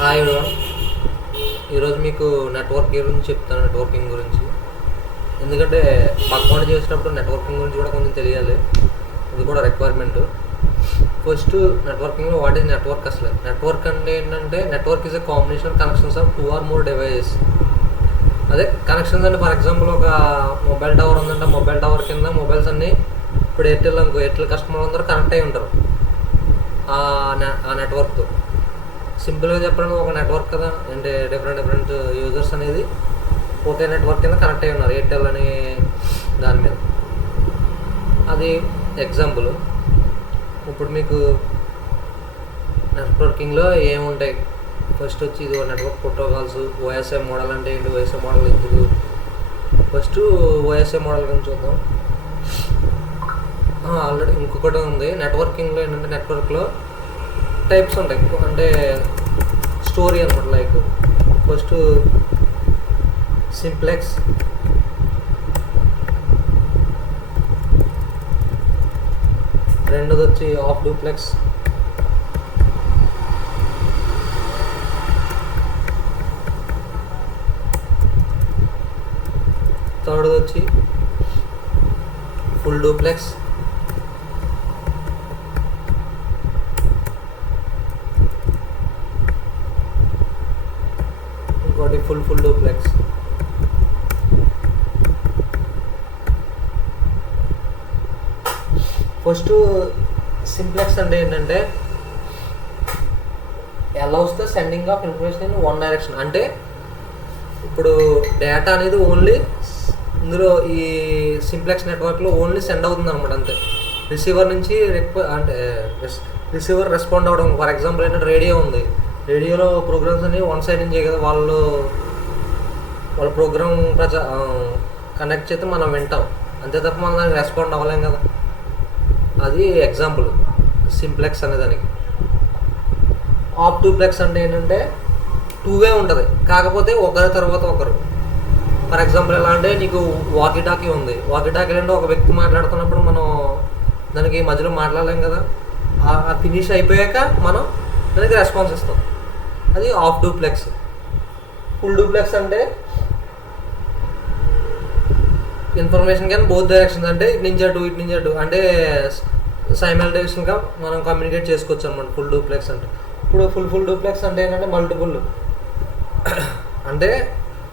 Hi everyone. ఈరోజు మీకు networking గురించి ఎందుకంటే మాకు ఫోన్ చేసేటప్పుడు నెట్వర్కింగ్ గురించి కూడా కొంచెం తెలియాలి. ఇది కూడా రిక్వైర్మెంట్. ఫస్ట్ నెట్వర్కింగ్లో వాట్ ఈజ్ నెట్వర్క్? అసలు నెట్వర్క్ అంటే ఏంటంటే network is a combination connections of 2 or more devices. అదే కనెక్షన్స్ అంటే ఫర్ ఎగ్జాంపుల్ ఒక మొబైల్ టవర్ ఉందంటే మొబైల్ టవర్ కింద మొబైల్స్ అన్నీ ఇప్పుడు ఎయిర్టెల్ కస్టమర్లు అందరూ కనెక్ట్ అయి ఉంటారు ఆ నెట్వర్క్తో. సింపుల్గా చెప్పడం ఒక నెట్వర్క్ కదా, అంటే డిఫరెంట్ యూజర్స్ అనేది ఒకే నెట్వర్క్ కింద కనెక్ట్ అయి ఉన్నారు ఎయిర్టెల్ అనే దాని మీద. అది ఎగ్జాంపుల్. ఇప్పుడు మీకు నెట్వర్కింగ్లో ఏముంటాయి? ఫస్ట్ వచ్చి ఇది నెట్వర్క్ ప్రోటోకాల్స్. ఓఎస్ఐ మోడల్ అంటే ఏంటి? ఓఎస్ఐ మోడల్ ఎందుకు? ఫస్ట్ ఓఎస్ఐ మోడల్ గురించి చూద్దాం. ఆల్రెడీ ఇంకొకటి ఉంది నెట్వర్కింగ్లో. ఏంటంటే నెట్వర్క్లో టైప్స్ ఉంటాయి, అంటే స్టోరీ అనమాట. లైక్ ఫస్ట్ సింప్లెక్స్, రెండోది వచ్చి ఆఫ్ డూప్లెక్స్, థర్డ్ది వచ్చి ఫుల్ డూప్లెక్స్, ఇంకోటి ఫుల్ డూప్లెక్స్. ఫస్ట్ సింప్లెక్స్ అంటే ఏంటంటే allows the sending of information in one direction. అంటే ఇప్పుడు డేటా అనేది ఓన్లీ ఇందులో ఈ సింప్లెక్స్ నెట్వర్క్లో ఓన్లీ సెండ్ అవుతుంది అనమాట, అంతే. రిసీవర్ నుంచి రిసీవర్ రెస్పాండ్ అవ్వడం. ఫర్ ఎగ్జాంపుల్ ఏంటంటే రేడియో ఉంది, రేడియోలో ప్రోగ్రామ్స్ అన్ని వన్ సైడ్ నుంచే కదా వాళ్ళ ప్రోగ్రామ్ కనెక్ట్ చేస్తే మనం వింటాం, అంతే తప్ప మనం దానికి రెస్పాండ్ అవ్వలేం కదా. అది ఎగ్జాంపుల్ సింప్లెక్స్ అనే దానికి. ఆఫ్ డూప్లెక్స్ అంటే ఏంటంటే 2 ఉంటుంది, కాకపోతే ఒకరి తర్వాత ఒకరు. ఫర్ ఎగ్జాంపుల్ ఎలా అంటే నీకు వాకీ టాకీ ఉంది. వాకీ టాకీ అంటే ఒక వ్యక్తి మాట్లాడుతున్నప్పుడు మనం దానికి మధ్యలో మాట్లాడలేం కదా, ఆ ఫినిష్ అయిపోయాక మనం దానికి రెస్పాన్స్ ఇస్తాం. అది ఆఫ్ డూప్లెక్స్. ఫుల్ డూప్లెక్స్ అంటే ఇన్ఫర్మేషన్ కానీ బోత్ డైరెక్షన్స్, అంటే ఇటు నుంచి అటు అంటే సైమల్టేనియస్గా మనం కమ్యూనికేట్ చేసుకోవచ్చు అనమాట ఫుల్ డూప్లెక్స్ అంటే. ఇప్పుడు ఫుల్ డూప్లెక్స్ అంటే ఏంటంటే మల్టిపుల్. అంటే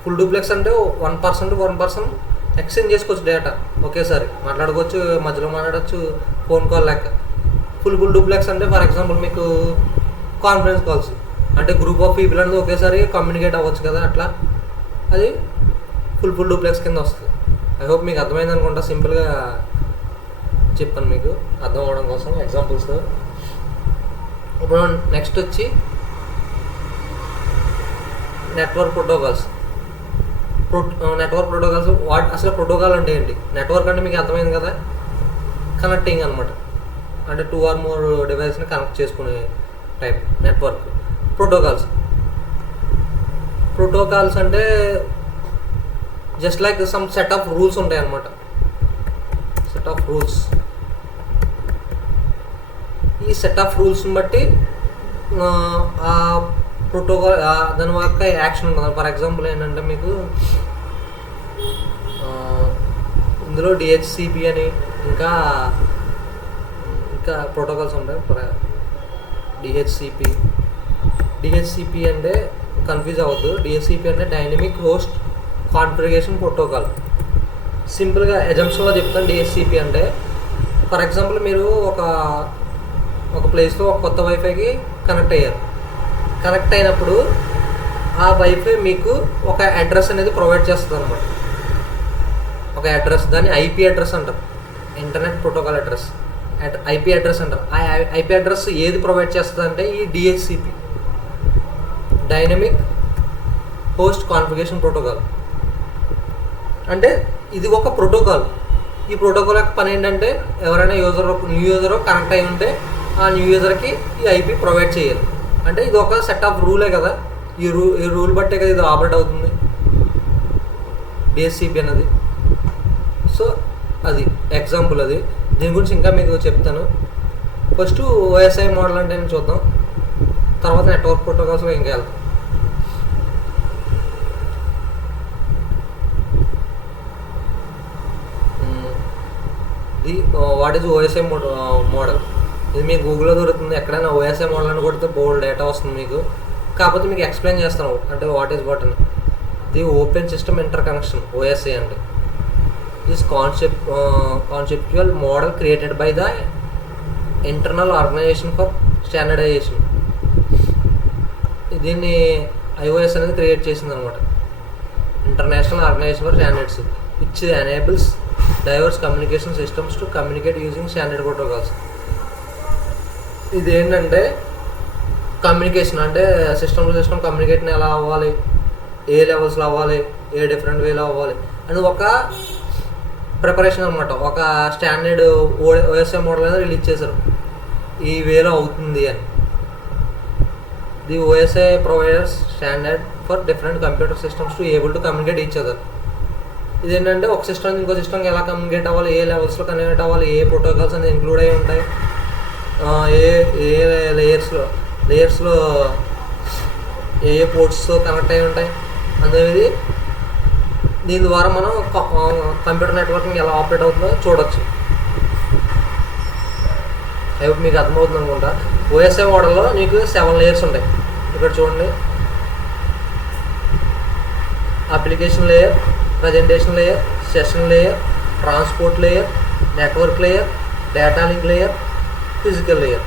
ఫుల్ డూప్లెక్స్ అంటే 1 person to 1 person ఎక్స్చేంజ్ చేసుకోవచ్చు, డేటా ఒకేసారి మాట్లాడుకోవచ్చు, మధ్యలో మాట్లాడచ్చు, ఫోన్ కాల్ లెక్క. ఫుల్ డూప్లెక్స్ అంటే ఫర్ ఎగ్జాంపుల్ మీకు కాన్ఫరెన్స్ కాల్స్, అంటే గ్రూప్ ఆఫ్ పీపుల్ అనేది ఒకేసారి కమ్యూనికేట్ అవ్వచ్చు కదా, అట్లా. అది ఫుల్ డూప్లెక్స్ కింద వస్తుంది. ఐ హోప్ మీకు అర్థమైంది అనుకుంటా. సింపుల్గా చెప్పాను మీకు అర్థం అవ్వడం కోసం ఎగ్జాంపుల్స్తో. ఇప్పుడు నెక్స్ట్ వచ్చి నెట్వర్క్ ప్రోటోకాల్స్. అసలు ప్రోటోకాల్ అంటే ఏంటి? నెట్వర్క్ అంటే మీకు అర్థమైంది కదా, కనెక్టింగ్ అనమాట, అంటే 2 or more డివైస్ని కనెక్ట్ చేసుకునే టైప్ నెట్వర్క్. ప్రోటోకాల్స్ అంటే just like some set of rules ఉంటాయి అన్నమాట. ఈ సెట్ ఆఫ్ రూల్స్ని బట్టి ఆ ప్రోటోకాల్ దాని యొక్క యాక్షన్ ఉంటుంది. ఫర్ ఎగ్జాంపుల్ ఏంటంటే మీకు ఇందులో డిహెచ్సిపి అని ఇంకా ప్రోటోకాల్స్ ఉంటాయి. డిహెచ్సిపి అంటే కన్ఫ్యూజ్ అవ్వద్దు. డిహెచ్సిపి అంటే డైనమిక్ హోస్ట్ కాన్ఫిగరేషన్ ప్రోటోకాల్. సింపుల్గా ఎజంప్షన్లో చెప్తాను. డిహెచ్సిపి అంటే ఫర్ ఎగ్జాంపుల్ మీరు ఒక ప్లేస్లో ఒక కొత్త వైఫైకి కనెక్ట్ అయ్యారు. కనెక్ట్ అయినప్పుడు ఆ వైఫై మీకు ఒక అడ్రస్ అనేది ప్రొవైడ్ చేస్తుంది అనమాట. ఒక అడ్రస్, దాన్ని ఐపీ అడ్రస్ అంటారు, internet protocol address, IP address అంటారు. ఆ ఐపీ అడ్రస్ ఏది ప్రొవైడ్ చేస్తుంది అంటే ఈ DHCP, dynamic host configuration protocol. అంటే ఇది ఒక ప్రోటోకాల్. ఈ ప్రోటోకాల్ యొక్క పని ఏంటంటే ఎవరైనా న్యూ యూజర్ కనెక్ట్ అయి ఉంటే ఆ న్యూ యూజర్కి ఈ ఐపీ ప్రొవైడ్ చేయాలి. అంటే ఇది ఒక సెట్ ఆఫ్ రూలే కదా, ఈ రూల్ బట్టే కదా ఇది ఆపరేట్ అవుతుంది డిహెచ్సిపి అనేది. సో అది ఎగ్జాంపుల్. అది దీని గురించి ఇంకా మీకు చెప్తాను. ఫస్ట్ ఓఎస్ఐ మోడల్ అంటే చూద్దాం. తర్వాత నెట్వర్క్ ప్రోటోకాల్స్లో ఇంకా వెళ్తాం. What is OSI model? ఇది మీకు గూగుల్లో దొరుకుతుంది. ఎక్కడైనా ఓఎస్ఐ మోడల్ అని కొడితే బోల్డ్ డేటా వస్తుంది మీకు. కాకపోతే మీకు ఎక్స్ప్లెయిన్ చేస్తాను అంటే వాట్ ఈజ్ వాట్ అని. The open system interconnection OSI అంటే is conceptual model created by the internal organization for standardization. దీన్ని ఐఓఎస్ అనేది క్రియేట్ చేసింది అనమాట, international organization for standards, which enables diverse communication systems to communicate using standard protocols. ఇది ఏంటంటే communication అంటే system to system communication ఎలా అవ్వాలి, ఏ లెవెల్స్లో అవ్వాలి, ఏ డిఫరెంట్ వేలో అవ్వాలి అని ఒక ప్రిపరేషన్ అనమాట. ఒక స్టాండర్డ్ ఓఎస్ఐ మోడల్ అనేది రిలీజ్ చేశారు, ఈ వేలో అవుతుంది అని. The OSI providers standard for different computer systems to able to communicate each other. ఇదేంటంటే ఒక సిస్టమ్ ఇంకో సిస్టమ్కి ఎలా కమ్యూనికేట్ అవ్వాలి, ఏ లెవెల్స్లో కమ్యూనికేట్ అవ్వాలి, ఏ ప్రోటోకాల్స్ అనేది ఇంక్లూడ్ అయి ఉంటాయి, ఏ లేయర్స్లో ఏ పోర్ట్స్తో కనెక్ట్ అయి ఉంటాయి అనేది దీని ద్వారా మనం కంప్యూటర్ నెట్వర్కింగ్ ఎలా ఆపరేట్ అవుతుందో చూడొచ్చు. అవి మీకు అర్థమవుతుంది అనుకుంటా. ఓఎస్ఐ మోడల్లో నీకు 7 లేయర్స్ ఉంటాయి. ఇక్కడ చూడండి, application layer, presentation layer, session layer, transport layer, network layer, data link layer, physical layer.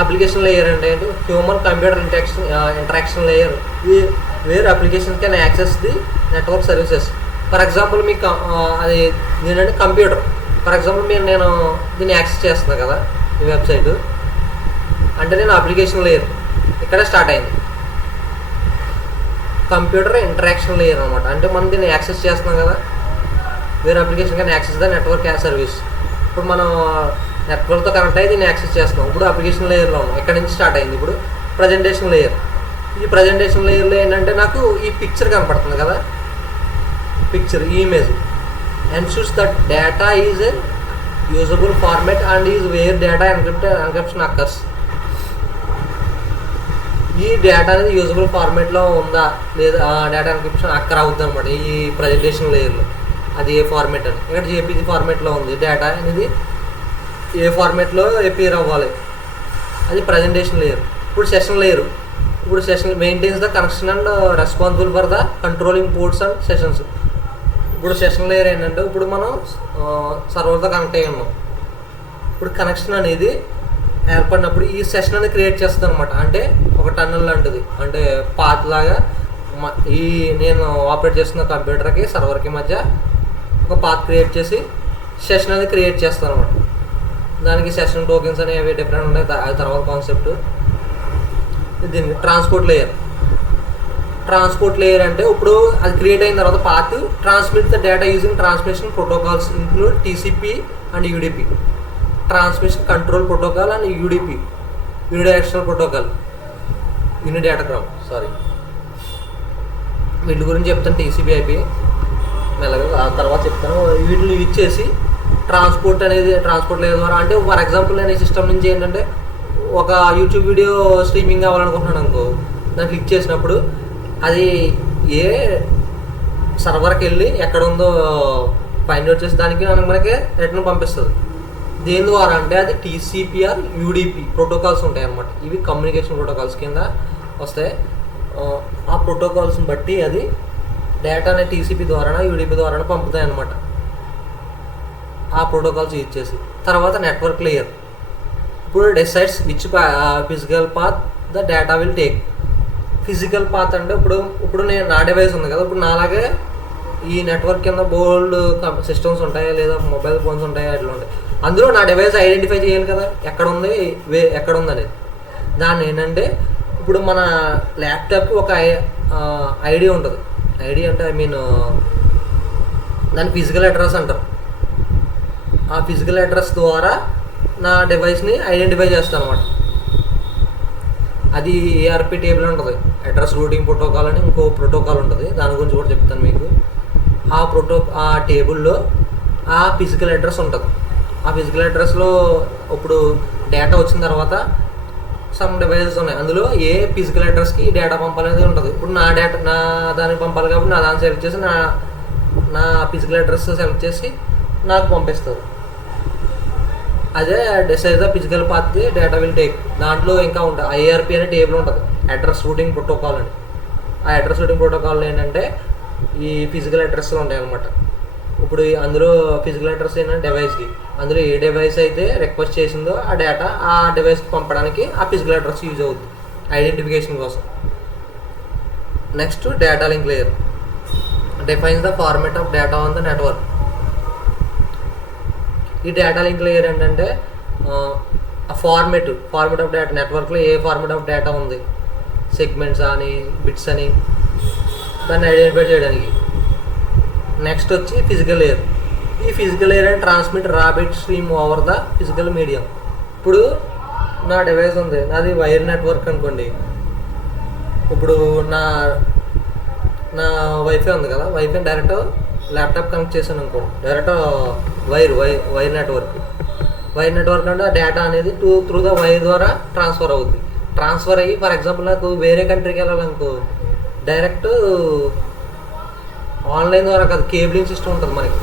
Application layer అంటే ఏంటి? Human computer interaction layer, where application can access the network services. For example మీకు అది ఏంటంటే computer, for example నేను దీన్ని access చేస్తున్నాను కదా ఈ వెబ్సైట్, అంటే నేను అప్లికేషన్ లేయర్ ఇక్కడ స్టార్ట్ అయింది. కంప్యూటర్ ఇంటరాక్షన్ లేయర్ అనమాట, అంటే మనం దీన్ని యాక్సెస్ చేస్తున్నాం కదా, వేరే అప్లికేషన్ కానీ యాక్సెస్ ద నెట్వర్క్ సర్వీస్. ఇప్పుడు మనం నెట్వర్క్తో కనెక్ట్ అయ్యి దీన్ని యాక్సెస్ చేస్తున్నాం. ఇప్పుడు అప్లికేషన్ లేయర్లో ఉన్నాం, ఇక్కడ నుంచి స్టార్ట్ అయింది. ఇప్పుడు ప్రజెంటేషన్ లేయర్. ఈ ప్రజెంటేషన్ లేయర్లో ఏంటంటే నాకు ఈ పిక్చర్ కనపడుతుంది కదా, పిక్చర్, ఈ image ensures that data is a usable format and is where data encryption occurs. ఈ డేటా అనేది యూజబుల్ ఫార్మాట్లో ఉందా లేదా, డేటా ఎన్క్రిప్షన్ అక్కర్ అవుతుంది అనమాట ఈ ప్రజెంటేషన్ లేయర్లో. అది ఏ ఫార్మాట్ అని, ఇక్కడ జేపీజీ ఫార్మాట్లో ఉంది. డేటా అనేది ఏ ఫార్మాట్లో అపియర్ అవ్వాలి, అది ప్రజెంటేషన్ లేయర్. ఇప్పుడు సెషన్ లేయర్, ఇప్పుడు session maintains the connection and responsible for the controlling ports and sessions. ఇప్పుడు సెషన్ లేయర్ ఏంటంటే ఇప్పుడు మనం సర్వర్తో కనెక్ట్ అయ్యి ఉన్నాం. ఇప్పుడు కనెక్షన్ అనేది ఏర్పడినప్పుడు ఈ సెషన్ అనేది క్రియేట్ చేస్తుంది అనమాట. అంటే ఒక టన్నల్ లాంటిది, అంటే పాత్ లాగా ఈ నేను ఆపరేట్ చేస్తున్న కంప్యూటర్కి సర్వర్కి మధ్య ఒక పాత్ క్రియేట్ చేసి సెషన్ అనేది క్రియేట్ చేస్తాను అనమాట. దానికి సెషన్ టోకెన్స్ అనేవి డిఫరెంట్ ఉంటాయి, అది తర్వాత కాన్సెప్ట్. దీనికి ట్రాన్స్పోర్ట్ లేయర్. ట్రాన్స్పోర్ట్ లేయర్ అంటే ఇప్పుడు అది క్రియేట్ అయిన తర్వాత path transmit the data using transmission protocols include TCP and UDP. Transmission control protocol and UDP, unidirectional protocol, unidatagram, sorry. వీటి గురించి చెప్తాను, టీసీపీ ఐపీ మెల్లగా ఆ తర్వాత చెప్తాను. వీటిని యూజ్ చేసి ట్రాన్స్పోర్ట్ లేయర్ ద్వారా, అంటే ఫర్ ఎగ్జాంపుల్ నేను ఈ సిస్టమ్ నుంచి ఏంటంటే ఒక యూట్యూబ్ వీడియో స్ట్రీమింగ్ కావాలనుకుంటున్నాను అనుకో, దాన్ని క్లిక్ చేసినప్పుడు అది ఏ సర్వర్కి వెళ్ళి ఎక్కడ ఉందో ఫైండ్ అవుట్ చేసి దానికి మనకి రిటర్న్ పంపిస్తుంది. దేని ద్వారా అంటే అది టీసీపీఆర్ యూడిపి ప్రోటోకాల్స్ ఉంటాయి అన్నమాట. ఇవి కమ్యూనికేషన్ ప్రోటోకాల్స్ కింద వస్తాయి. ఆ ప్రోటోకాల్స్ని బట్టి అది డేటాని టీసీపీ ద్వారా యూడిపి ద్వారా పంపుతాయి అన్నమాట, ఆ ప్రోటోకాల్స్ యూజ్ చేసి. తర్వాత నెట్వర్క్ లేయర్. ఇప్పుడు decides which physical path the data will take. Physical path అంటే ఇప్పుడు నా డివైస్ ఉంది కదా, ఇప్పుడు నాలాగే ఈ నెట్వర్క్ కింద బోల్డ్ సిస్టమ్స్ ఉంటాయి లేదా మొబైల్ ఫోన్స్ ఉంటాయి, అట్లా ఉంటాయి. అందులో నా డివైస్ ఐడెంటిఫై చేయాలి కదా ఎక్కడ ఉంది ఎక్కడ ఉంది అనేది. దాన్ని ఏంటంటే ఇప్పుడు మన ల్యాప్టాప్కి ఒక ఐడి ఉంటుంది. ఐడి అంటే దాని ఫిజికల్ అడ్రస్ అంటారు. ఆ ఫిజికల్ అడ్రస్ ద్వారా నా డివైస్ని ఐడెంటిఫై చేస్తాను అనమాట. అది ఏఆర్పి టేబుల్ ఉంటుంది, అడ్రస్ రూటింగ్ ప్రోటోకాల్ అని ఇంకో ప్రోటోకాల్ ఉంటుంది, దాని గురించి కూడా చెప్తాను మీకు. ఆ టేబుల్లో ఆ ఫిజికల్ అడ్రస్ ఉంటుంది. ఆ ఫిజికల్ అడ్రస్లో ఇప్పుడు డేటా వచ్చిన తర్వాత సమ్ డివైజెస్ ఉన్నాయి, అందులో ఏ ఫిజికల్ అడ్రస్కి డేటా పంపాలనేది ఉంటుంది. ఇప్పుడు నా డేటా నా దానికి పంపాలి కాబట్టి నా దాన్ని సెలెక్ట్ చేసి నా ఫిజికల్ అడ్రస్ సెలెక్ట్ చేసి నాకు పంపిస్తుంది. అదే decides the physical path the data will take. దాంట్లో ఇంకా ఉంటుంది ఐఆర్పి అనే టేబుల్ ఉంటుంది, అడ్రస్ రూటింగ్ ప్రోటోకాల్ అని. ఆ అడ్రస్ రూటింగ్ ప్రోటోకాల్ ఏంటంటే ఈ ఫిజికల్ అడ్రస్లు ఉంటాయి అన్నమాట. ఇప్పుడు అందులో ఫిజికల్ అడ్రస్ ఏంటంటే డివైస్కి, అందులో ఏ డివైస్ అయితే రిక్వెస్ట్ చేసిందో ఆ డేటా ఆ డివైస్కి పంపడానికి ఆ ఫిజికల్ అడ్రస్ యూజ్ అవుతుంది ఐడెంటిఫికేషన్ కోసం. Next data link layer defines the format of data on the network. ఈ డేటా లింక్ లేయర్ ఏంటంటే ఆ ఫార్మాట్ ఆఫ్ డేటా, నెట్వర్క్లో ఏ ఫార్మాట్ ఆఫ్ డేటా ఉంది, సెగ్మెంట్స్ అని బిట్స్ అని, దాన్ని ఐడెంటిఫై చేయడానికి. నెక్స్ట్ వచ్చి ఫిజికల్ లేయర్. ఈ ఫిజికల్ లేయర్ అని ట్రాన్స్మిట్ రా bit stream over the physical medium. ఇప్పుడు నా డివైస్ ఉంది, నాది వైర్ నెట్వర్క్ అనుకోండి. ఇప్పుడు నా వైఫై ఉంది కదా, వైఫై డైరెక్ట్ ల్యాప్టాప్ కనెక్ట్ చేశాను అనుకోండి, డైరెక్ట్ వైర్ నెట్వర్క్ అంటే ఆ డేటా అనేది త్రూ ద వైర్ ద్వారా ట్రాన్స్ఫర్ అవుద్ది. ట్రాన్స్ఫర్ అయ్యి ఫర్ ఎగ్జాంపుల్ నాకు వేరే కంట్రీకి వెళ్ళాలనుకో, డైరెక్ట్ ఆన్లైన్ ద్వారా కాదు, కేబులింగ్ సిస్టమ్ ఉంటుంది మనకి.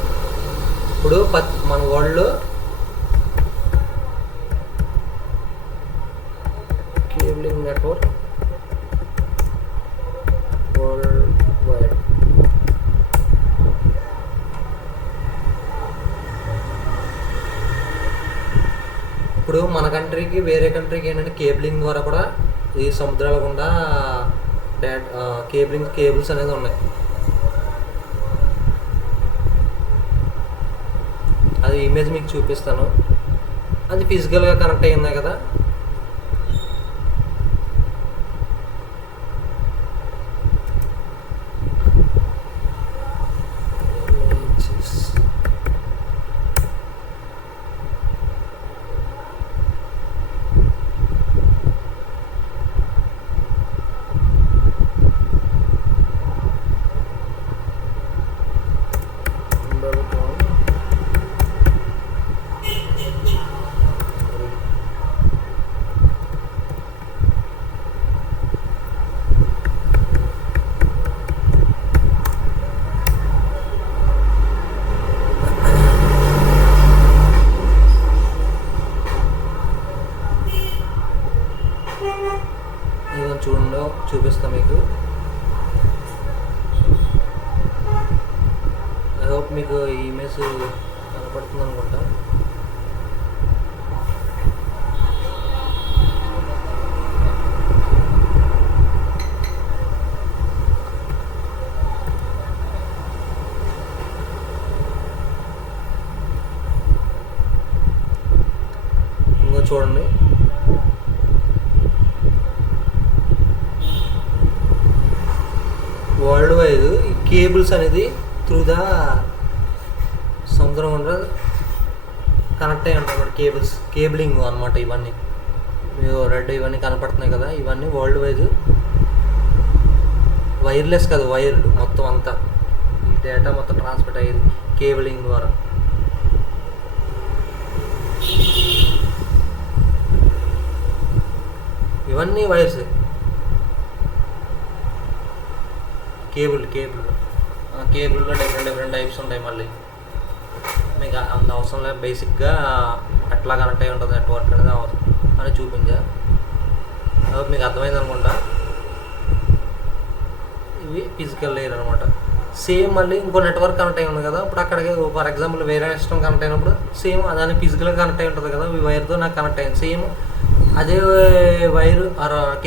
ఇప్పుడు మన వరల్డ్లో కేబులింగ్ నెట్వర్క్ వరల్డ్ వైడ్. ఇప్పుడు మన కంట్రీకి వేరే కంట్రీకి ఏంటంటే కేబులింగ్ ద్వారా కూడా ఈ సముద్రాల గుండా కేబుల్స్ అనేది ఉన్నాయి. అది ఇమేజ్ మీకు చూపిస్తాను. అది ఫిజికల్గా కనెక్ట్ అయ్యి ఉన్నాయి కదా. చూపిస్తా మీకు. ఐ హోప్ మీకు ఈ ఇమేజ్ కనపడుతుంది అనుకుంటా. ఇంకో చూడండి, వరల్డ్ వైడ్ ఈ కేబుల్స్ అనేది త్రూ ద సముద్రం గుండా కనెక్ట్ అయ్యి ఉంటాయి అన్నమాట. కేబులింగ్ అనమాట. ఇవన్నీ మీరు రెడ్ ఇవన్నీ కనపడుతున్నాయి కదా, ఇవన్నీ వరల్డ్ వైడ్ వైర్లెస్ కాదు, వైర్డ్ మొత్తం అంతా ఈ డేటా మొత్తం ట్రాన్స్మిట్ అయ్యేది కేబులింగ్ ద్వారా. ఇవన్నీ వైర్స్. కేబుల్లో డిఫరెంట్ టైప్స్ ఉంటాయి. మళ్ళీ మీకు అంత అవసరం లేదు, బేసిక్గా ఎట్లా కనెక్ట్ అయి ఉంటుంది నెట్వర్క్ అనేది అని చూపించా. మీకు అర్థమైంది అనుకుంటా. ఇవి ఫిజికల్ లేయర్ అనమాట. సేమ్ మళ్ళీ ఇంకో నెట్వర్క్ కనెక్ట్ అయి ఉంది కదా, ఇప్పుడు అక్కడికి ఫర్ ఎగ్జాంపుల్ వేరే సిస్టమ్ కనెక్ట్ అయినప్పుడు సేమ్ దాని ఫిజికల్గా కనెక్ట్ అయి ఉంటుంది కదా, ఈ వైర్తో నాకు కనెక్ట్ అయింది. సేమ్ అదే వైర్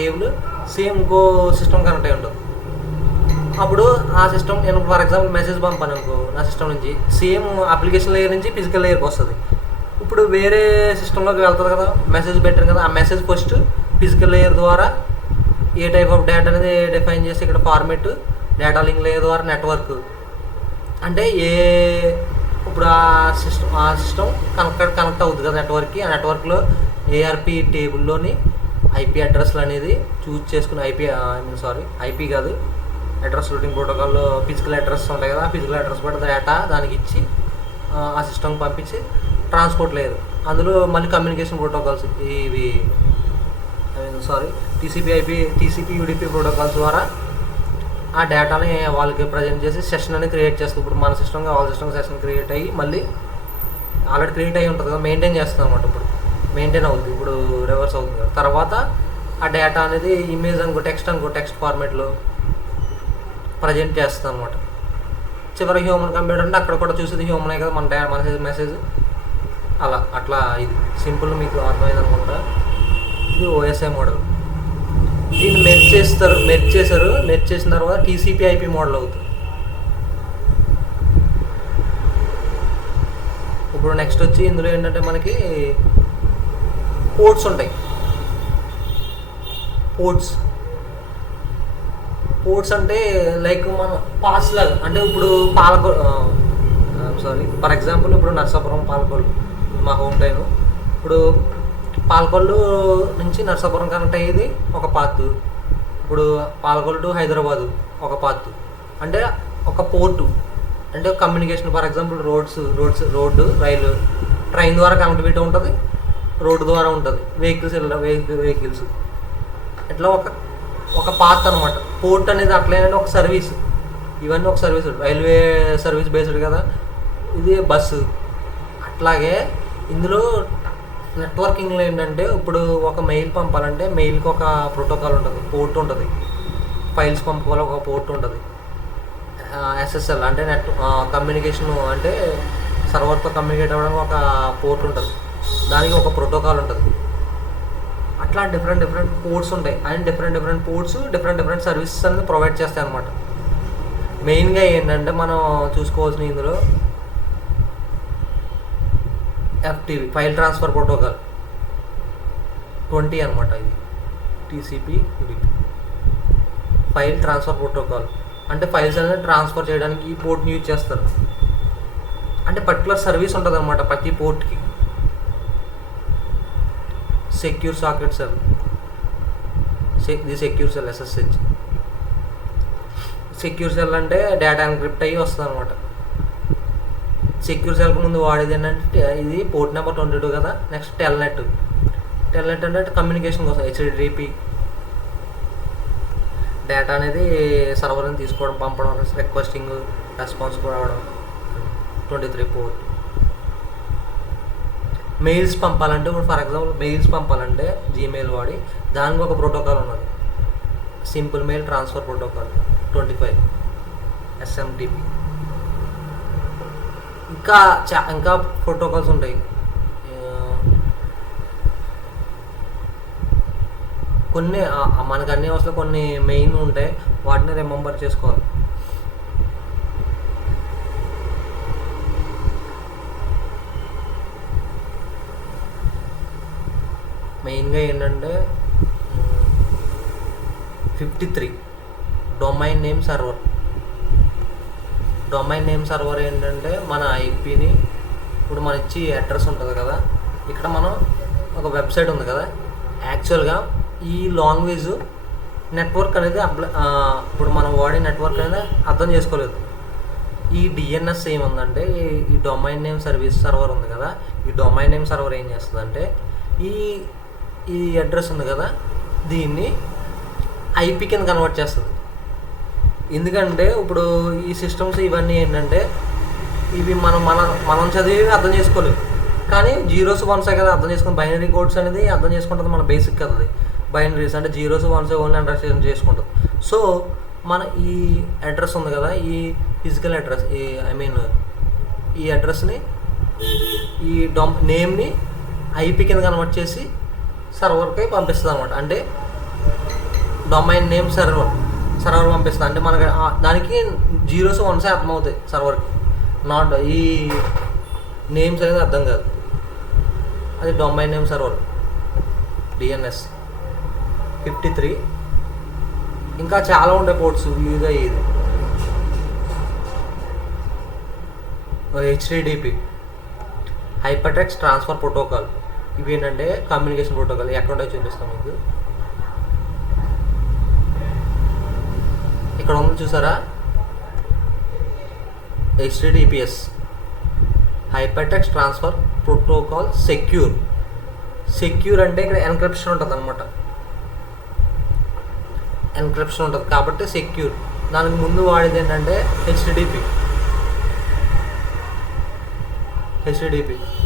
కేబుల్ సేమ్ ఇంకో సిస్టమ్ కనెక్ట్ అయి ఉంటుంది. అప్పుడు ఆ సిస్టమ్ నేను ఫర్ ఎగ్జాంపుల్ మెసేజ్ పంపాను అనుకో, నా సిస్టమ్ నుంచి సేమ్ అప్లికేషన్ లేయర్ నుంచి ఫిజికల్ లేయర్కి వస్తుంది. ఇప్పుడు వేరే సిస్టంలోకి వెళ్తుంది కదా, మెసేజ్ పెట్టారు కదా, ఆ మెసేజ్ ఫస్ట్ ఫిజికల్ లేయర్ ద్వారా ఏ టైప్ ఆఫ్ డేటా అనేది డిఫైన్ చేసి ఇక్కడ ఫార్మేట్ డేటా లింక్ లేయర్ ద్వారా నెట్వర్క్ అంటే ఇప్పుడు ఆ సిస్టమ్ కనెక్ట్ అవుతుంది కదా నెట్వర్క్కి. ఆ నెట్వర్క్లో ఏఆర్పి టేబుల్లోని ఐపీ అడ్రస్లు అనేది చూస్ చేసుకుని ఐపీ కాదు, అడ్రస్ రూటింగ్ ప్రోటోకాల్లో ఫిజికల్ అడ్రస్ ఉంటాయి కదా, ఆ ఫిజికల్ అడ్రస్ బట్టి డేటా దానికి ఇచ్చి ఆ సిస్టమ్కి పంపించి ట్రాన్స్పోర్ట్ లేయర్, అందులో మళ్ళీ కమ్యూనికేషన్ ప్రోటోకాల్స్ ఇవి టీసీపీ యూడీపీ ప్రోటోకాల్స్ ద్వారా ఆ డేటాని వాళ్ళకి ప్రజెంట్ చేసి సెషన్ అనేది క్రియేట్ చేస్తుంది. ఇప్పుడు మన సిస్టమ్గా వాళ్ళ సిస్టమ్ సెషన్ క్రియేట్ అయ్యి మళ్ళీ ఆల్రెడీ క్రియేట్ అయ్యి ఉంటుంది కదా, మెయింటైన్ చేస్తుంది అనమాట. ఇప్పుడు మెయింటైన్ అవుతుంది, ఇప్పుడు రివర్స్ అవుతుంది కదా. తర్వాత ఆ డేటా అనేది ఇమేజ్ టెక్స్ట్ ఫార్మేట్లో ప్రజెంట్ చేస్తుంది అనమాట. చివరి హ్యూమన్ కంప్యూటర్ అంటే అక్కడ కూడా చూసేది హ్యూమనే కదా, మన మెసేజ్ అట్లా. ఇది సింపుల్, మీకు అర్థమైంది అనుకుంటా. ఇది ఓఎస్ఐ మోడల్. దీన్ని మెర్జ్ చేసిన తర్వాత టీసీపీ ఐపీ మోడల్ అవుతుంది. ఇప్పుడు నెక్స్ట్ వచ్చి ఇందులో ఏంటంటే మనకి పోర్ట్స్ ఉంటాయి. పోర్ట్స్ అంటే లైక్ మన పాస్ లాగా. అంటే ఇప్పుడు ఫర్ ఎగ్జాంపుల్ ఇప్పుడు నర్సాపురం పాలకొల్లు మా హోమ్ టైము. ఇప్పుడు పాలకొల్లు నుంచి నర్సాపురం కనెక్ట్ అయ్యేది ఒక పాత్. ఇప్పుడు పాలకొల్లు టు హైదరాబాదు ఒక పాత్. అంటే ఒక పోర్టు అంటే communication. For example road, rail, train ద్వారా కనెక్టివిటీ ఉంటుంది, రోడ్డు ద్వారా ఉంటుంది, వెహికల్స్ ఇట్లా ఒక పాత్ అనమాట. పోర్ట్ అనేది అట్లేనంటే ఒక సర్వీస్. ఇవన్నీ ఒక సర్వీస్, రైల్వే సర్వీస్ బేస్డ్ కదా, ఇది బస్సు. అట్లాగే ఇందులో నెట్వర్కింగ్లో ఏంటంటే ఇప్పుడు ఒక మెయిల్ పంపాలంటే మెయిల్కి ఒక ప్రోటోకాల్ ఉంటుంది, పోర్ట్ ఉంటుంది. ఫైల్స్ పంపుకోవాలి, ఒక పోర్ట్ ఉంటుంది. ఎస్ఎస్ఎల్ అంటే కమ్యూనికేషన్ అంటే సర్వర్తో కమ్యూనికేట్ అవ్వడానికి ఒక పోర్ట్ ఉంటుంది, దానికి ఒక ప్రోటోకాల్ ఉంటుంది. అట్లా డిఫరెంట్ పోర్ట్స్ ఉంటాయి. And different ports different services అనేది ప్రొవైడ్ చేస్తాయి అన్నమాట. మెయిన్గా ఏంటంటే మనం చూసుకోవాల్సిన ఇందులో ఎఫ్టీపీ ఫైల్ ట్రాన్స్ఫర్ ప్రోటోకాల్ 20 అనమాట. ఇది TCP UDP file transfer protocol. అంటే ఫైల్స్ అనేది ట్రాన్స్ఫర్ చేయడానికి ఈ పోర్ట్ని యూజ్ చేస్తారు. అంటే పర్టికులర్ సర్వీస్ ఉంటుంది అనమాట ప్రతి పోర్ట్కి. సెక్యూర్ సాకెట్ సెల్, ఇది secure cell, SSH. Secure cell అంటే డేటా ఎన్క్రిప్ట్ అయ్యి వస్తుంది అనమాట. సెక్యూర్ సెల్కి ముందు వాడేది ఏంటంటే ఇది పోర్ట్ నెంబర్ 22 కదా. నెక్స్ట్ టెల్నెట్ అంటే కమ్యూనికేషన్ కోసం HTTP. డేటా అనేది సర్వర్ని తీసుకోవడం, పంపడం, రిక్వెస్టింగ్, రెస్పాన్స్ కూడా రావడం. 23 పోర్ట్. మెయిల్స్ పంపాలంటే ఇప్పుడు ఫర్ ఎగ్జాంపుల్ మెయిల్స్ పంపాలంటే జీమెయిల్ వాడి దానికి ఒక ప్రోటోకాల్ ఉన్నది, simple mail transfer protocol 25 SMTP. ఇంకా ప్రోటోకాల్స్ ఉంటాయి. కొన్ని మనకు అన్ని అసలు కొన్ని మెయిన్ ఉంటాయి, వాటిని రిమెంబర్ చేసుకోవాలి. మెయిన్గా ఏంటంటే 53 domain name server. Domain name server ఏంటంటే మన ఐపీని ఇప్పుడు మన ఇచ్చి అడ్రస్ ఉంటుంది కదా, ఇక్కడ మనం ఒక వెబ్సైట్ ఉంది కదా, యాక్చువల్గా ఈ లాంగ్వేజ్ నెట్వర్క్ అనేది ఇప్పుడు మనం వాడే నెట్వర్క్ అనేది అర్థం చేసుకోలేదు. ఈ డిఎన్ఎస్ ఏముందంటే ఈ డొమైన్ నేమ్ సర్వర్ ఉంది కదా, ఈ డొమైన్ నేమ్ సర్వర్ ఏం చేస్తుందంటే ఈ అడ్రస్ ఉంది కదా దీన్ని ఐపీ కింద కన్వర్ట్ చేస్తుంది. ఎందుకంటే ఇప్పుడు ఈ సిస్టమ్స్ ఇవన్నీ ఏంటంటే ఇవి మనం చదివి అర్థం చేసుకోలేము, కానీ జీరోస్ వన్స్ కదా అర్థం చేసుకుని బైనరీ కోడ్స్ అనేది అర్థం చేసుకుంటుంది. మన బేసిక్ కదా అది బైనరీస్ అంటే జీరోస్ వన్స్ ఓన్లీ అండర్స్టాండ్ చేసుకుంటుంది. సో మన ఈ అడ్రస్ ఉంది కదా, ఈ ఫిజికల్ అడ్రస్ ఈ అడ్రస్ని ఈ నేమ్ని ఐపీ కింద కన్వర్ట్ చేసి సర్వర్కి పంపిస్తుంది అనమాట. అంటే డొమైన్ నేమ్ సర్వర్ పంపిస్తుంది. అంటే మనకి దానికి జీరోస్ వన్సే అర్థమవుతాయి సర్వర్కి, నాట్ ఈ నేమ్స్ అనేది అర్థం కాదు. అది డొమైన్ నేమ్ సర్వర్ డిఎన్ఎస్ 53. ఇంకా చాలా ఉంటాయి పోర్ట్స్ యూజ్ అయ్యేది. HTTP hypertext transfer protocol. ఇవి ఏంటంటే కమ్యూనికేషన్ ప్రోటోకాల్. ఎక్కడ ఉంటాయో చూపిస్తాం మీకు. ఇక్కడ ఉంది చూసారా, HTTPS hypertext transfer protocol secure అంటే ఇక్కడ ఎన్క్రిప్షన్ ఉంటుంది అనమాట. ఎన్క్రిప్షన్ ఉంటుంది కాబట్టి సెక్యూర్. దానికి ముందు వాడేది ఏంటంటే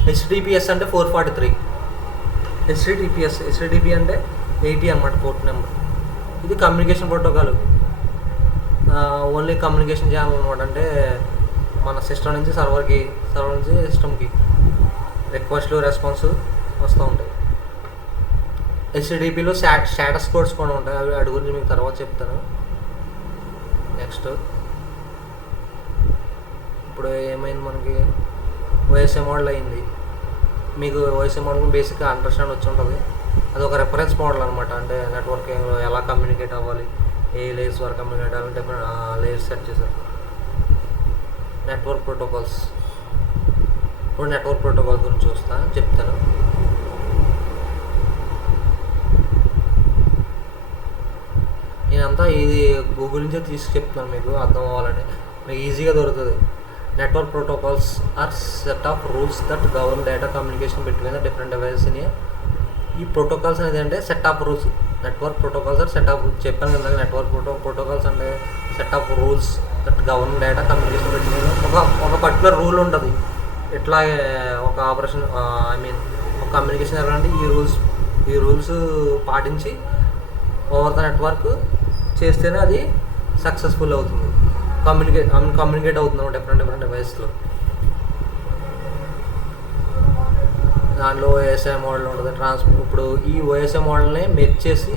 హెచ్డిపిఎస్ అంటే 443. హెచ్డిపి అంటే 80 అనమాట పోర్ట్ నెంబర్. ఇది communication protocol, only communication channel అనమాట. అంటే మన సిస్టమ్ నుంచి సర్వర్ నుంచి సిస్టమ్కి రిక్వెస్ట్లు రెస్పాన్స్ వస్తూ ఉంటాయి. హెచ్డిపిలో స్టేటస్ కోడ్స్ కూడా ఉంటాయి, వాటి గురించి మీకు తర్వాత చెప్తాను. నెక్స్ట్ ఇప్పుడు ఏమైంది, మనకి ఓఎస్ఏ మోడల్ అయింది. మీకు ఓఎస్ఏ మోడల్ బేసిక్గా అండర్స్టాండ్ వచ్చి ఉంటుంది. అది ఒక రెఫరెన్స్ మోడల్ అనమాట. అంటే నెట్వర్కింగ్లో ఎలా కమ్యూనికేట్ అవ్వాలి, ఏ లేయర్స్ వరకు కమ్యూనికేట్ అవ్వాలి, డిఫరెంట్ లేయర్స్ సెట్ చేశారు. నెట్వర్క్ ప్రోటోకాల్స్, ఇప్పుడు నెట్వర్క్ ప్రోటోకాల్ గురించి చెప్తాను. నేనంతా ఇది గూగుల్ నుంచే తీసి చెప్తున్నాను, మీకు అర్థం అవ్వాలని, మీకు ఈజీగా దొరుకుతుంది. Network protocols are set of rules that govern data communication between the different devices in ఈ ప్రోటోకాల్స్ అనేది అంటే set of rules. Network protocols are set of, చెప్పాను కదా, నెట్వర్క్ ప్రోటోకాల్స్ అంటే set of rules that govern data communication between ఒక particular rule ఉంటుంది. ఇట్లా ఒక ఆపరేషన్ ఒక కమ్యూనికేషన్ జరగాలంటే ఈ రూల్స్ పాటించి ఓవర్ ద నెట్వర్క్ చేస్తేనే అది సక్సెస్ఫుల్ అవుతుంది, కమ్యూనికేట్ అవుతుంది డిఫరెంట్ డివైస్లో. దాంట్లో ఓఎస్ఐ మోడల్ ఉంటుంది. ఇప్పుడు ఈ ఓఎస్ఐ మోడల్ని మెర్జ్ చేసి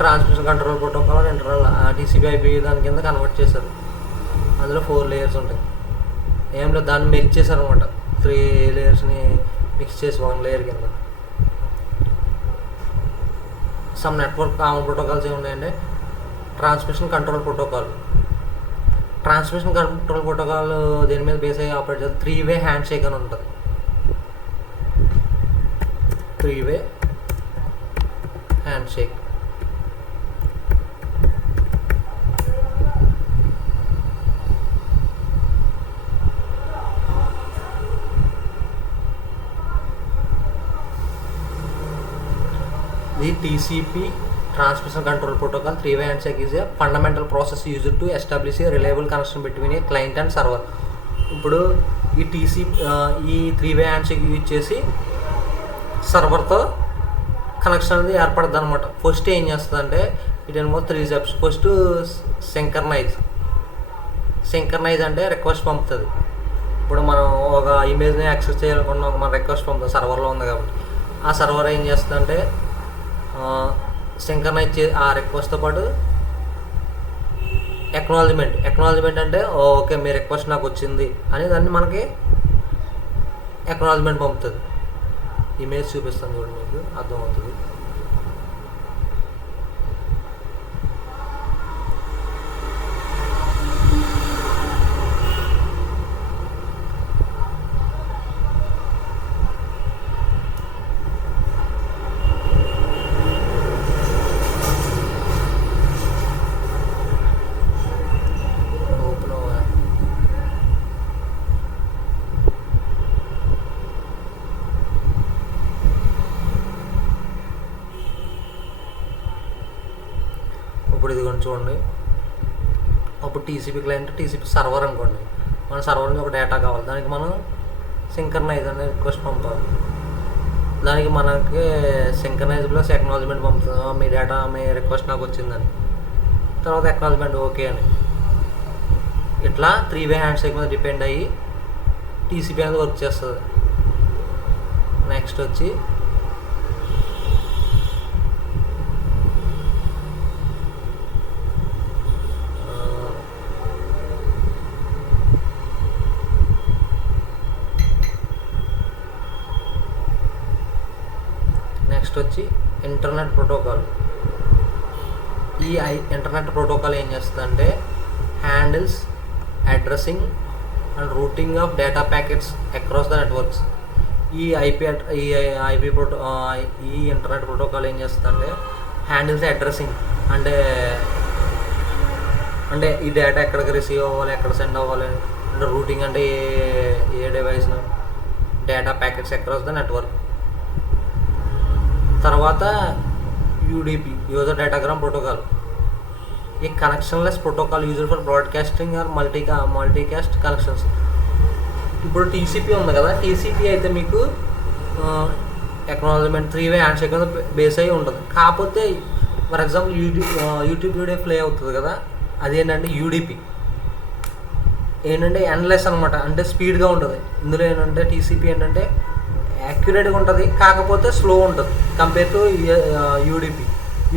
ట్రాన్స్మిషన్ కంట్రోల్ ప్రోటోకాల్ ఇంటర్నల్ టీసీపీ/ఐపీ దాని కింద కన్వర్ట్ చేశారు. అందులో 4 లేయర్స్ ఉంటాయి. ఏం లేదు, దాన్ని మెర్జ్ చేశారు అనమాట. 3 లేయర్స్ని మిక్స్ చేసి 1 లేయర్ కింద. సమ్ నెట్వర్క్ కామన్ ప్రోటోకాల్స్ ఏమున్నాయంటే ట్రాన్స్మిషన్ కంట్రోల్ ప్రోటోకాల్ దేని మీద బేస్ అయ్యి ఆపరేట్ చేస్తుంది. 3-వే హ్యాండ్ షేక్ అని ఉంటుంది. 3-వే handshake. The TCP Transmission Control Protocol 3-way handshake is a fundamental process used to establish a reliable connection between a client and server. ఇప్పుడు ఈ 3-way handshake use చేసి సర్వర్తో connection అనేది ఏర్పడుతుంది అనమాట. ఫస్ట్ ఏం చేస్తుంది అంటే ఇదేమో 3 steps. ఫస్ట్ సింక్రనైజ్ అంటే రిక్వెస్ట్ పంపుతుంది. ఇప్పుడు మనం ఒక ఇమేజ్ని యాక్సెస్ చేయాలనుకున్నాం, మన రిక్వెస్ట్ పంపుతుంది, సర్వర్లో ఉంది కాబట్టి. ఆ సర్వర్ ఏం చేస్తుందంటే సింక్రనైజ్ ఆ రిక్వెస్ట్తో పాటు ఎక్నాలజ్మెంట్ అంటే ఓకే మీ రిక్వెస్ట్ నాకు వచ్చింది అని దాన్ని మనకి ఎక్నాలజ్మెంట్ పంపుతుంది. ఇమేజ్ చూపిస్తాను చూడండి, మీకు అర్థమవుతుంది. ఇప్పుడు ఇది కొంచెం చూడండి. అప్పుడు టీసీపీ క్లయింట్, టీసీపీ సర్వర్ అనుకోండి. మన సర్వర్ నుంచి ఒక డేటా కావాలి, దానికి మనం సింక్రనైజ్ అనే రిక్వెస్ట్ పంపాలి. దానికి మనకి సింక్రనైజ్ ప్లస్ ఎక్నాలజ్మెంట్ పంపుతుంది, మీ డేటా మీ రిక్వెస్ట్ నాకు వచ్చిందని. తర్వాత ఎక్నాలజ్మెంట్ ఓకే అని. ఇట్లా 3-way హ్యాండ్షేక్ మీద డిపెండ్ అయ్యి టీసీపీ అనేది వర్క్ చేస్తుంది. నెక్స్ట్ వచ్చి ఇంటర్నెట్ ప్రోటోకాల్. ఈ ఇంటర్నెట్ ప్రోటోకాల్ ఏం చేస్తుందంటే handles addressing and routing of data packets across the networks. ఈ ఇంటర్నెట్ ప్రోటోకాల్ ఏం చేస్తుందంటే హ్యాండిల్స్ అడ్రసింగ్ అంటే ఈ డేటా ఎక్కడికి రిసీవ్ అవ్వాలి, ఎక్కడ సెండ్ అవ్వాలి. అంటే రూటింగ్ అంటే a device data packets across the network. తర్వాత UDP user datagram protocol. A connectionless protocol used for broadcasting or multicast connections. ఇప్పుడు టీసీపీ ఉంది కదా, టీసీపీ అయితే మీకు ఎక్నాలజ్మెంట్ 3-way హ్యాండ్ షేక్ మీద బేస్ అయ్యి ఉంటుంది. కాకపోతే for example YouTube video play అవుతుంది కదా, అదేంటంటే యూడిపి ఏంటంటే ఎండ్లెస్ అనమాట, అంటే స్పీడ్గా ఉంటుంది. ఇందులో ఏంటంటే టీసీపీ ఏంటంటే యాక్యురేట్గా ఉంటుంది, కాకపోతే స్లో ఉంటుంది కంపేర్ టు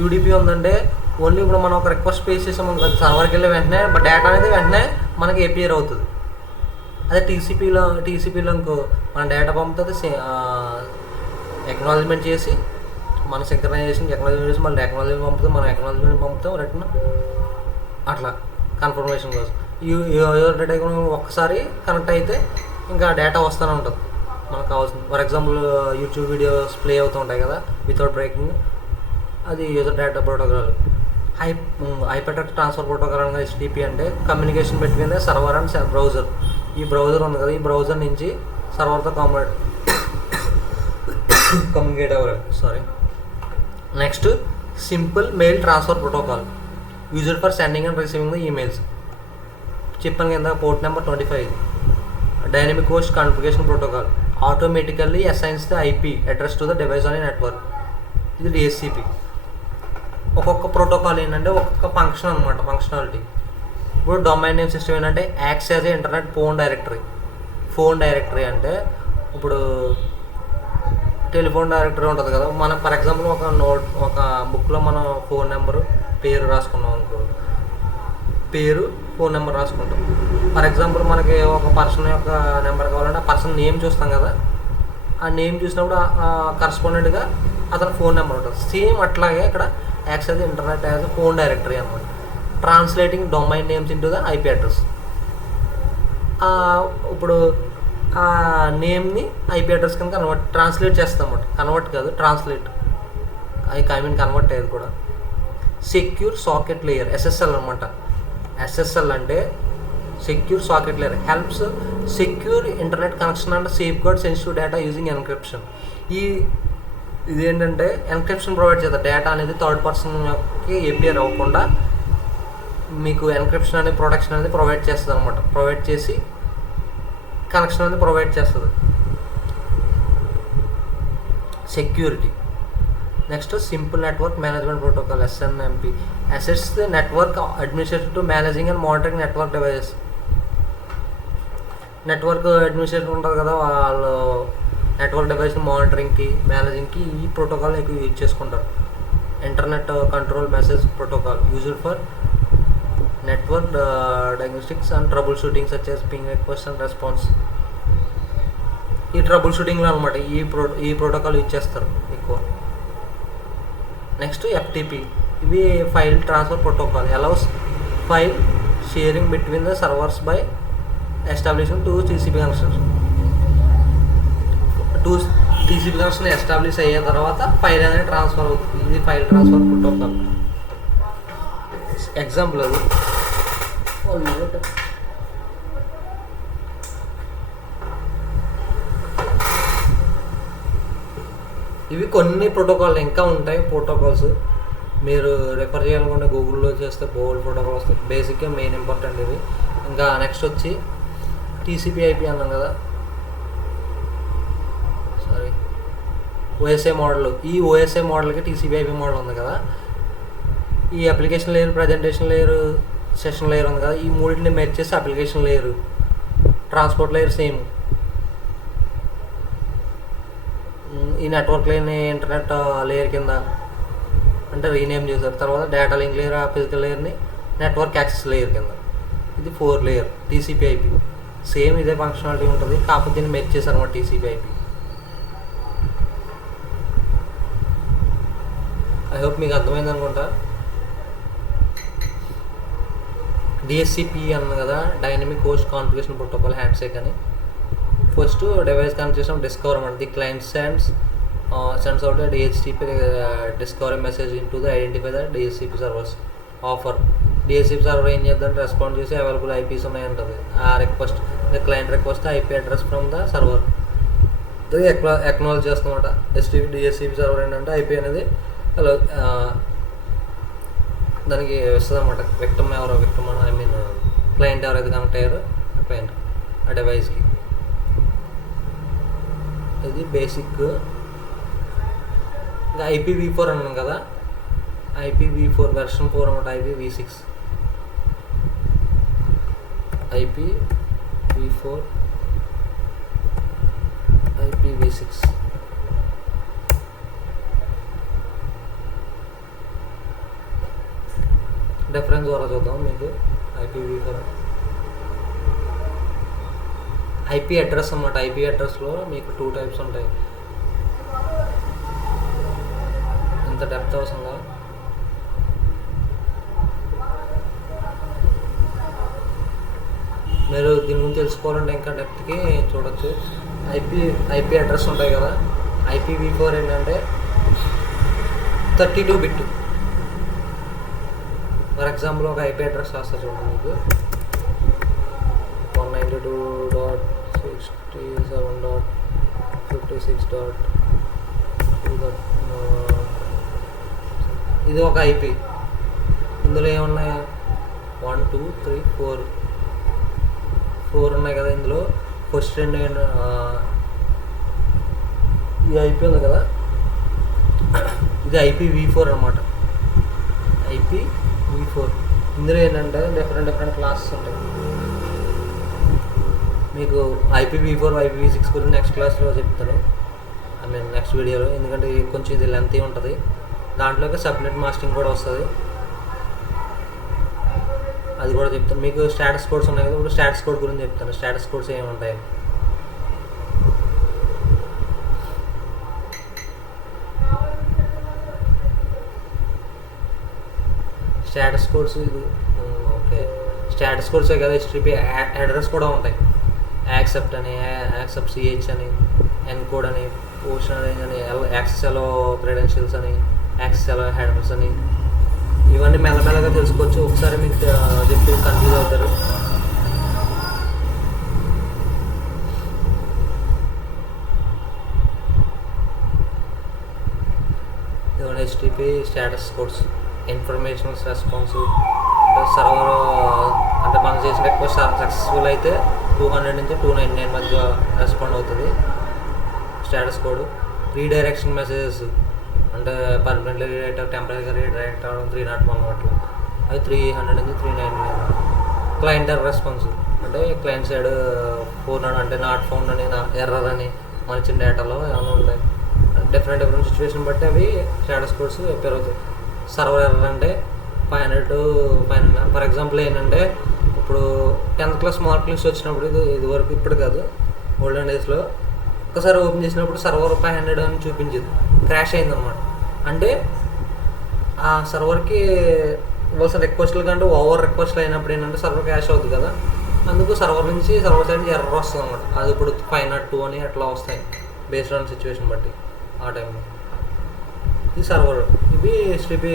యూడిపి ఉందంటే ఓన్లీ ఇప్పుడు మనం ఒక రిక్వెస్ట్ పేస్ చేసాం కదా సర్వర్కి వెళ్ళి వెంటనే డేటా అనేది వెంటనే మనకి ఏపీఆర్ అవుతుంది. అదే టీసీపీలో ఇంకో మన డేటా పంపుతుంది, ఎక్నాలజ్మెంట్ చేసి మన సింక్రనైజేషన్ చేసి మళ్ళీ ఎక్నాలజ్మెంట్ పంపుతుంది, మనం ఎక్నాలజ్మెంట్ పంపుతాం రిటర్న్, అట్లా కన్ఫర్మేషన్ కోసం. యూజర్ డేటా ఒక్కసారి కనెక్ట్ అయితే ఇంకా డేటా వస్తూనే ఉంటుంది మనకు కావాల్సింది. For example YouTube videos play అవుతూ ఉంటాయి కదా వితౌట్ బ్రేకింగ్, అది user data protocol. Hypertext transfer protocol అనగా హెచ్టిపి అంటే communication between the server and browser. ఈ బ్రౌజర్ ఉంది కదా, ఈ బ్రౌజర్ నుంచి సర్వర్తో కమ్యూనికేట్ అవ్వాలి. Next simple mail transfer protocol used for sending and receiving the emails. చెప్పాను కింద port number 25. Dynamic host configuration protocol automatically assigns the IP address to the device on network. ఇది DSCP. ఒక్కొక్క protocol ఏంటంటే ఒక్కొక్క function అనమాట, functionality. ఇప్పుడు domain name system ఏంటంటే acts as a internet phone directory అంటే ఇప్పుడు టెలిఫోన్ డైరెక్టరీ ఉంటుంది కదా, మనం ఫర్ ఎగ్జాంపుల్ ఒక బుక్లో మనం ఫోన్ నెంబరు పేరు రాసుకున్నాం అనుకో, పేరు ఫోన్ నెంబర్ రాసుకుంటాం. ఫర్ ఎగ్జాంపుల్ మనకి ఒక పర్సన్ యొక్క నెంబర్ కావాలంటే ఆ పర్సన్ నేమ్ చూస్తాం కదా, ఆ నేమ్ చూసినప్పుడు కరస్పాండెంట్గా అతని ఫోన్ నెంబర్ ఉంటుంది. సేమ్ అట్లాగే ఇక్కడ acts as internet as phone directory అనమాట. Translating domain names into the IP address. ఇప్పుడు ఆ నేమ్ని ఐపీ అడ్రస్ కింద ట్రాన్స్లేట్ చేస్తాం అన్నమాట. కన్వర్ట్ కాదు, ట్రాన్స్లేట్. కన్వర్ట్ అయ్యేది కూడా. సెక్యూర్ సాకెట్ లేయర్ ఎస్ఎస్ఎల్ అనమాట. ఎస్ఎస్ఎల్ అంటే secure socket layer helps secure internet connection and safeguard sensitive data using encryption. ఇదేంటంటే ఎన్క్రిప్షన్ ప్రొవైడ్ చేస్తారు. డేటా అనేది థర్డ్ పర్సన్కి ఏపీఆర్ అవ్వకుండా మీకు ఎన్క్రిప్షన్ అనేది ప్రొటెక్షన్ అనేది ప్రొవైడ్ చేస్తుంది అనమాట. ప్రొవైడ్ చేసి కనెక్షన్ అనేది ప్రొవైడ్ చేస్తుంది. Security. Next simple network management protocol SNMP assists the network administrator to managing and monitoring network devices. Network administrator ఉంటుంది కదా, వాళ్ళు నెట్వర్క్ డివైస్ మానిటరింగ్కి మేనేజింగ్కి ఈ ప్రోటోకాల్ ఎక్కువ యూజ్ చేసుకుంటారు. Internet control message protocol used for network diagnostics and troubleshooting such as ping request and response. ఈ ట్రబుల్ షూటింగ్లో అనమాట ఈ ప్రోటోకాల్ యూజ్ చేస్తారు ఎక్కువ. Next FTP. ఇవి file transfer protocol allows file sharing between the servers by establishing 2 TCP connections. 2 TCP connection establish అయ్యే తర్వాత ఫైల్ అనేది ట్రాన్స్ఫర్ అవుతుంది. ఇది ఫైల్ ట్రాన్స్ఫర్ ప్రోటోకాల్. ఎగ్జాంపుల్ అది ఇవి కొన్ని ప్రోటోకాల్ ఇంకా ఉంటాయి. ప్రోటోకాల్స్ మీరు రెఫర్ చేయాలనుకుంటే గూగుల్లో చేస్తే బోల్డ్ ప్రోటోకాల్ వస్తాయి. బేసిక్గా మెయిన్ ఇంపార్టెంట్ ఇవి. ఇంకా నెక్స్ట్ వచ్చి టీసీపీ ఐపీ అన్నాం కదా, ఓఎస్ఏ మోడల్. ఈ ఓఎస్ఏ మోడల్కి టీసీపీ ఐపీ మోడల్ ఉంది కదా, ఈ application layer, presentation layer, session layer ఉంది కదా, ఈ మూడింటిని మెర్జ్ చేసి application layer, transport layer same. ఈ నెట్వర్క్ లేయర్ని ఇంటర్నెట్ లేయర్ కింద అంటే రీనేమ్ చేశారు. తర్వాత డేటా లింక్ లేయర్, ఫిజికల్ లేయర్ని నెట్వర్క్ యాక్సెస్ లేయర్ కింద. ఇది 4 లేయర్ టీసీపీ ఐపీ. సేమ్ ఇదే ఫంక్షనాలిటీ ఉంటుంది, కాకపోతే దీన్ని మెర్జ్ చేశారు అన్నమాట టీసీపీ ఐపీ. ఐ హోప్ మీకు అర్థమైంది అనుకుంటా. డిఎస్సిపి అన్న కదా, dynamic host configuration protocol hand shake అని. ఫస్ట్ డివైస్ కనెక్ట్ చేసిన డిస్కవర్ అన్నమాట. The client sends out a DHCP discovery message into the identify the DHCP servers offer. DHCP server ఏం చేద్దంటే respond చేసి అవైలబుల్ ఐపీస్ ఉన్నాయంటుంది. ఆ request the client request IP address from the server acknowledge చేస్తామన్నమాట. DHCP server ఏంటంటే IP అనేది hello దానికి వస్తుంది అనమాట. Victim I mean client ఎవరైతే కనెక్ట్ అయ్యారో క్లయింట్ ఆ డివైస్కి. ఇది బేసిక్. ఇంకా IPv4 అన్నాను కదా, IPv4 వెర్షన్ 4 అనమాట. IPv6 IPv6 డిఫరెన్స్ ద్వారా చూద్దాం మీకు. IPv4 IP అడ్రస్ అన్నమాట. IP అడ్రస్లో మీకు 2 టైప్స్ ఉంటాయి. ఇంత డెప్త్ అవసరంగా మీరు దీని గురించి తెలుసుకోవాలంటే ఇంకా డెప్త్కి చూడొచ్చు. IP అడ్రస్ ఉంటాయి కదా. IPv4 ఏంటంటే 32 బిట్. ఫర్ ఎగ్జాంపుల్ ఒక IP అడ్రస్ రాస్తా చూడండి మీకు. 192.67.56. ఇది ఒక IP. ఇందులో ఏమున్నాయి? 1 2 3 4 ఉన్నాయి కదా. ఇందులో ఫస్ట్ రెండు ఈ IP ఉంది కదా, ఇది IPv4 అనమాట. IPv4 ఇందులో ఏంటంటే డిఫరెంట్ క్లాసెస్ ఉంటాయి. మీకు IPv4 IPv6 గురించి నెక్స్ట్ క్లాస్లో చెప్తాను, ఐ మీన్ నెక్స్ట్ వీడియోలో. ఎందుకంటే కొంచెం ఇది లెంతీ ఉంటుంది. దాంట్లోకి సబ్నెట్ మాస్కింగ్ కూడా వస్తుంది, అది కూడా చెప్తాను మీకు. స్టాటస్ కోడ్స్ ఉన్నాయి కదా, ఇప్పుడు స్టాటస్ కోడ్ గురించి చెప్తాను. స్టాటస్ కోడ్స్ ఏముంటాయి? స్టాటస్ కోడ్స్ ఇది ఓకే. స్టాటస్ కోడ్సే కదా, HTTP అడ్రస్ కూడా ఉంటాయి. యాక్సెప్ట్ అని, యాక్సెప్ట్ CH అని, ఎన్కోడ్ అని, పోషన్ అని, యాక్సెస్ క్రెడెన్షియల్స్ అని, యాక్సెస్ హెడర్స్ అని, ఇవన్నీ మెల్లమెల్లగా తెలుసుకోవచ్చు. ఒకసారి మీకు చెప్పి కన్ఫ్యూజ్ అవుతారు. ఇవన్నీ HTTP status codes. Information responsive server అంటే మనం చేసిన రిక్వెస్ట్ సక్సెస్ఫుల్ అయితే 200 నుంచి 299 మధ్య రెస్పాండ్ అవుతుంది స్టాటస్ కోడ్. రీడైరెక్షన్ మెసేజెస్ అంటే పర్మనెంట్లీ రీడైరెక్ట్, టెంపరీగా రీడైరెక్ట్ అవ్వడం 301 అట్లా, అవి 300 నుంచి 399. క్లయింట్ రెస్పాన్స్ అంటే క్లయింట్ సైడ్ 400 అంటే నాట్ ఫౌండ్ అని, ఎర్రర్ అని, మన ఇచ్చిన డేటాలో ఏమైనా ఉంటాయి. డిఫరెంట్ సిచ్యువేషన్ బట్టి అవి స్టాటస్ కోడ్స్ అపేర్ అవుతాయి. సర్వర్ ఎర్రర్ అంటే 500 to 500. ఫర్ ఎగ్జాంపుల్ ఏంటంటే ఇప్పుడు 10th క్లాస్ మార్క్ లిస్ట్ వచ్చినప్పుడు, ఇది వరకు ఇప్పుడు కాదు, ఓల్డెన్ డేస్లో ఒకసారి ఓపెన్ చేసినప్పుడు సర్వర్ 500 అని చూపించింది, క్రాష్ అయిందన్నమాట. అంటే ఆ సర్వర్కి ఇవ్వాల్సిన రిక్వెస్ట్లు కంటే ఓవర్ రిక్వెస్ట్లు అయినప్పుడు ఏంటంటే సర్వర్ క్రాష్ అవుతుంది కదా, అందుకు సర్వర్ నుంచి సర్వర్ సైడ్ ఎర్రర్ వస్తుంది అనమాట. అది ఇప్పుడు 502 అని అట్లా వస్తాయి బేస్డ్ ఆన్ సిచ్యువేషన్ బట్టి ఆ టైంలో. ఇది సర్వర్, ఇవి HTTP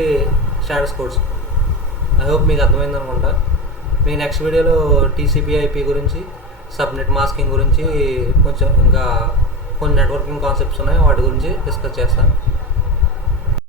status codes. I hope మీకు అర్థమైంది అనుకుంటా. మీ నెక్స్ట్ వీడియోలో TCP/IP గురించి, సబ్నెట్ మాస్కింగ్ గురించి, కొంచెం ఇంకా కొన్ని నెట్వర్కింగ్ కాన్సెప్ట్స్ ఉన్నాయి, వాటి గురించి డిస్కస్ చేస్తాను.